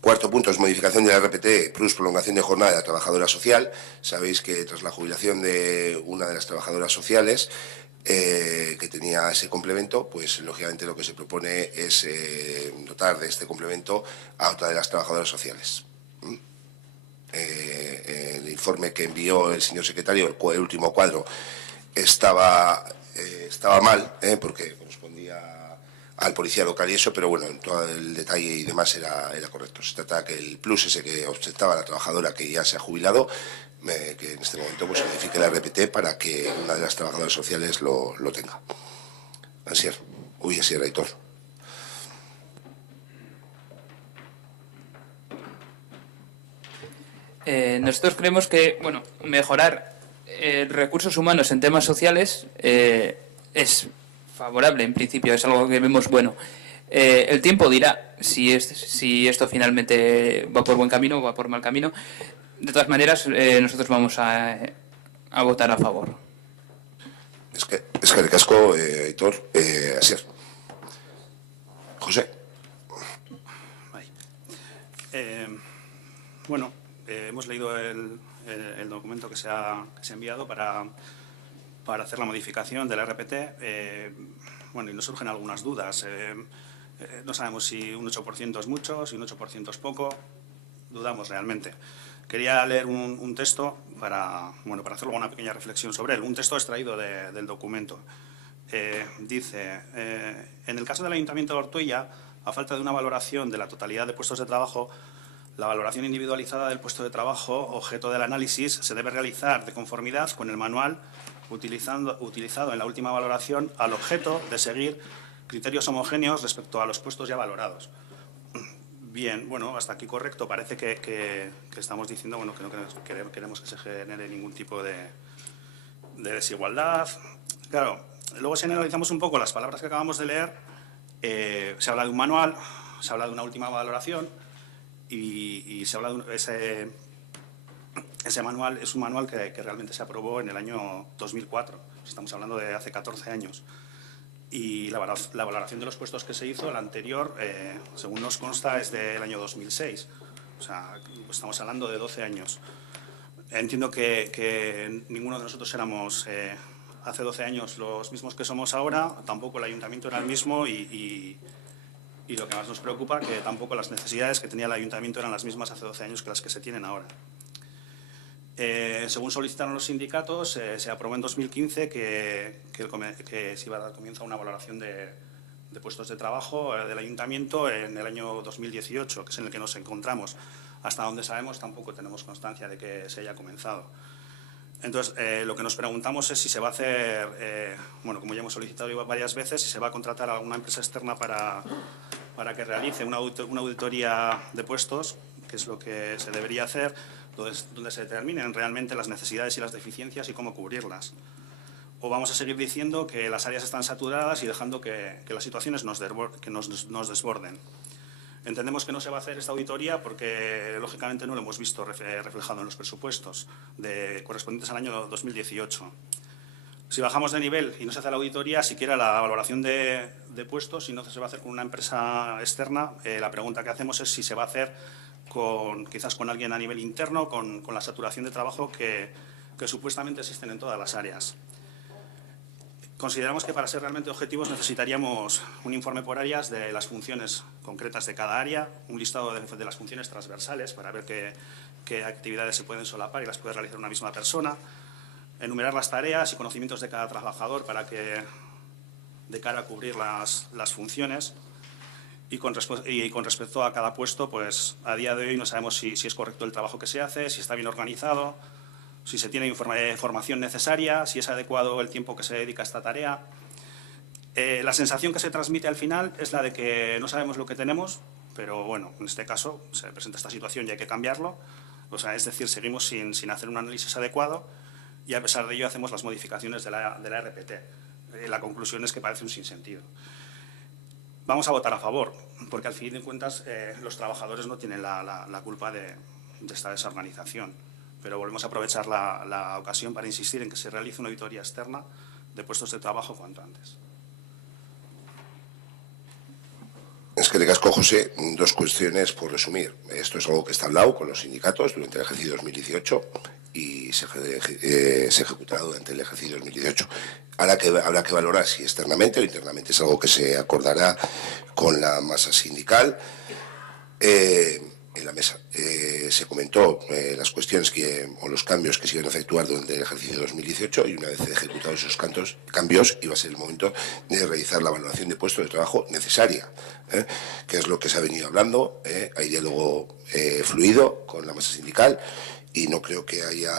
Cuarto punto es modificación de la RPT plus prolongación de jornada de la trabajadora social. Sabéis que tras la jubilación de una de las trabajadoras sociales que tenía ese complemento, pues lógicamente lo que se propone es dotar de este complemento a otra de las trabajadoras sociales. El informe que envió el señor secretario, el último cuadro, estaba mal, porque correspondía al policía local y eso, pero bueno, en todo el detalle y demás era correcto. Se trata que el plus ese que ostentaba la trabajadora que ya se ha jubilado, que en este momento pues modifique la RPT para que una de las trabajadoras sociales lo tenga. Así es. Uy, así era, Aitor. Nosotros creemos que, bueno, mejorar recursos humanos en temas sociales es favorable, en principio, es algo que vemos bueno. El tiempo dirá si esto finalmente va por buen camino o va por mal camino. De todas maneras, nosotros vamos a votar a favor. Es que el casco, Aitor, así es. José. Bueno, hemos leído el documento que se ha enviado para hacer la modificación de la RPT. Bueno, y nos surgen algunas dudas. No sabemos si un 8% es mucho, si un 8% es poco. Dudamos realmente. Quería leer un texto para hacer luego una pequeña reflexión sobre él. Un texto extraído del documento. Dice, en el caso del Ayuntamiento de Ortuella, a falta de una valoración de la totalidad de puestos de trabajo, la valoración individualizada del puesto de trabajo, objeto del análisis, se debe realizar de conformidad con el manual utilizado en la última valoración al objeto de seguir criterios homogéneos respecto a los puestos ya valorados. Bien, bueno, hasta aquí correcto. Parece que estamos diciendo que no queremos que se genere ningún tipo de desigualdad. Claro, luego si analizamos un poco las palabras que acabamos de leer, se habla de un manual, se habla de una última valoración y se habla de ese manual. Es un manual que realmente se aprobó en el año 2004. Estamos hablando de hace 14 años. Y la valoración de los puestos que se hizo, la anterior, según nos consta, es del año 2006. O sea, estamos hablando de 12 años. Entiendo que ninguno de nosotros éramos hace 12 años los mismos que somos ahora, tampoco el ayuntamiento era el mismo y lo que más nos preocupa, que tampoco las necesidades que tenía el ayuntamiento eran las mismas hace 12 años que las que se tienen ahora. Según solicitaron los sindicatos, se aprobó en 2015 que se iba a dar comienzo a una valoración de puestos de trabajo del ayuntamiento en el año 2018, que es en el que nos encontramos. Hasta donde sabemos tampoco tenemos constancia de que se haya comenzado. Entonces, lo que nos preguntamos es si se va a hacer, como ya hemos solicitado varias veces, si se va a contratar a alguna empresa externa para que realice una auditoría de puestos, que es lo que se debería hacer, donde se determinen realmente las necesidades y las deficiencias y cómo cubrirlas. O vamos a seguir diciendo que las áreas están saturadas y dejando que las situaciones nos desborden. Entendemos que no se va a hacer esta auditoría porque, lógicamente, no lo hemos visto reflejado en los presupuestos correspondientes al año 2018. Si bajamos de nivel y no se hace la auditoría, siquiera la valoración de puestos, y no se va a hacer con una empresa externa, la pregunta que hacemos es si se va a hacer quizás con alguien a nivel interno, con la saturación de trabajo que supuestamente existen en todas las áreas. Consideramos que para ser realmente objetivos necesitaríamos un informe por áreas de las funciones concretas de cada área, un listado de las funciones transversales para ver qué actividades se pueden solapar y las puede realizar una misma persona, enumerar las tareas y conocimientos de cada trabajador de cara a cubrir las funciones. Y con respecto a cada puesto, pues a día de hoy no sabemos si es correcto el trabajo que se hace, si está bien organizado, si se tiene formación necesaria, si es adecuado el tiempo que se dedica a esta tarea. La sensación que se transmite al final es la de que no sabemos lo que tenemos, pero bueno, en este caso se presenta esta situación y hay que cambiarlo. O sea, es decir, seguimos sin hacer un análisis adecuado y a pesar de ello hacemos las modificaciones de la RPT. La conclusión es que parece un sinsentido. Vamos a votar a favor, porque al fin de cuentas los trabajadores no tienen la culpa de esta desorganización. Pero volvemos a aprovechar la ocasión para insistir en que se realice una auditoría externa de puestos de trabajo cuanto antes. Es que de casco, José, dos cuestiones por resumir. Esto es algo que está hablado con los sindicatos durante el ejercicio 2018 y se ejecutará durante el ejercicio 2018. Habrá que valorar si externamente o internamente. Es algo que se acordará con la masa sindical. En la mesa se comentó las cuestiones o los cambios que se iban a efectuar durante el ejercicio 2018 y una vez ejecutados esos cambios iba a ser el momento de realizar la valoración de puestos de trabajo necesaria, que es lo que se ha venido hablando. Hay diálogo fluido con la masa sindical y no creo que haya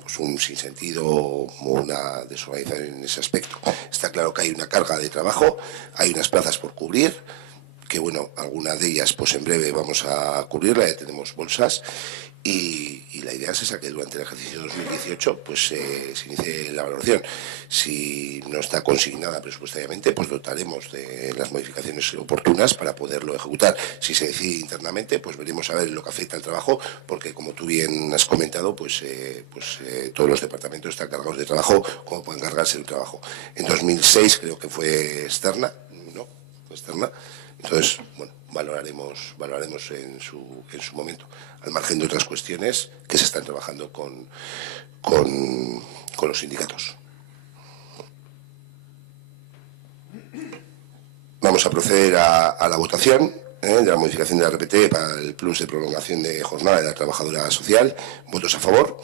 pues, un sinsentido o una desorganización en ese aspecto. Está claro que hay una carga de trabajo, hay unas plazas por cubrir, que bueno, algunas de ellas pues en breve vamos a cubrirla, ya tenemos bolsas y la idea es esa, que durante el ejercicio 2018 pues se inicie la valoración. Si no está consignada presupuestariamente, pues dotaremos de las modificaciones oportunas para poderlo ejecutar. Si se decide internamente, pues veremos a ver lo que afecta al trabajo, porque como tú bien has comentado, pues todos los departamentos están cargados de trabajo como pueden cargarse el trabajo. En 2006 creo que fue externa, ¿no? Fue externa. Entonces, bueno, valoraremos en su momento, al margen de otras cuestiones que se están trabajando con los sindicatos. Vamos a proceder a la votación de la modificación de la RPT para el plus de prolongación de jornada de la trabajadora social. ¿Votos a favor?